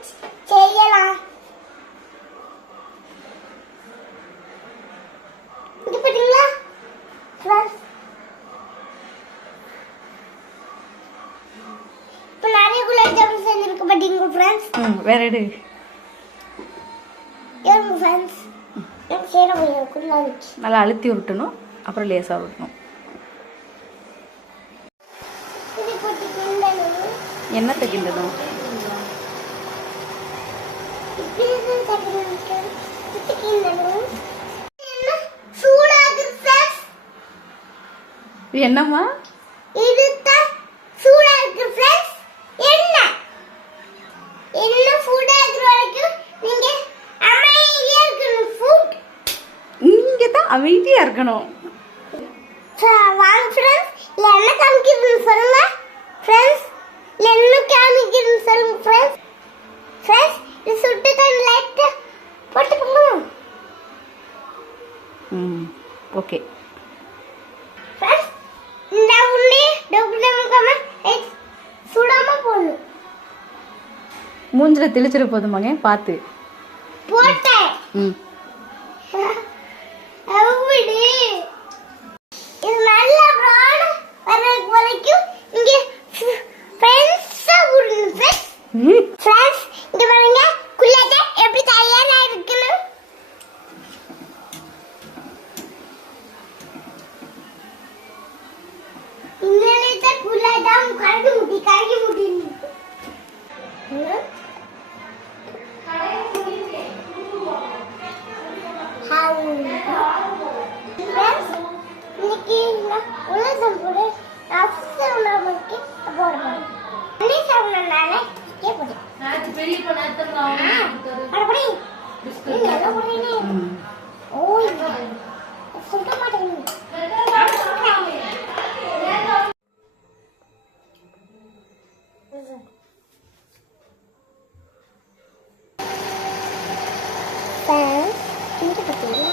Friends செய்யலாம். இது பாத்தீங்களா ஃப்ரெண்ட்ஸ், இப்போ நிறைய குலாப் ஜாமுன் செஞ்சிருக்க பாத்தீங்க ஃப்ரெண்ட்ஸ். வேற எடு. ஏங்க ஃப்ரெண்ட்ஸ், எனக்கு சேர குலாப் நல்லா அழுத்தி விட்டணும், அப்புறம் லேசாக விட்டணும். இது போட்டு கிண்டணும். என்னத்தை கிண்டணும்? இப்படி தட்டணும். இது கிண்டணும். என்ன சூடாகுது ஃப்ரெண்ட்ஸ். இது என்னம்மா? இது தான் சூடா இருக்கு ஃப்ரெண்ட்ஸ். என்ன சூடா இருக்கிற வரைக்கும் நீங்க அமைதியா இருக்கணும். ஃபுட் நீங்க தான் அமைதியா இருக்கணும். வாங்க ஃப்ரெண்ட்ஸ், இல்ல என்ன காமிக்கிறதுன்னு சொல்லுங்க ஃப்ரெண்ட்ஸ். இல்ல என்ன காமிக்கிறதுன்னு சொல்லுங்க ஃப்ரெண்ட்ஸ். ஃப்ரெண்ட்ஸ், இது சுட்டு தண்ணி லைட்டா போட்டுக்கோங்க. ஓகே ஃப்ரெண்ட்ஸ், இந்த உள்ள டபுள் சுடாம போடணும். மூஞ்சில தெளிச்சிட போதுமாங்க, பார்த்து போட்டேன். அவ்வளவு இது நல்லா ப்ரான் வர வரைக்கும் இங்க ஃப்ரெண்ட்ஸா விடணும் ஃப்ரெண்ட்ஸ். ஃப்ரெண்ட்ஸ், இங்க பாருங்க குலாப் எப்படி தயாரா இருக்குன்னு. இந்த குலாப் ஜாமுன் கரடி முடி இன்னைக்கு உலகம் போடு நமக்கு போடுறோம். சாப்பிடனால பெரிய சொல்ல மாட்டேங்க. இங்க பார்த்தீங்களா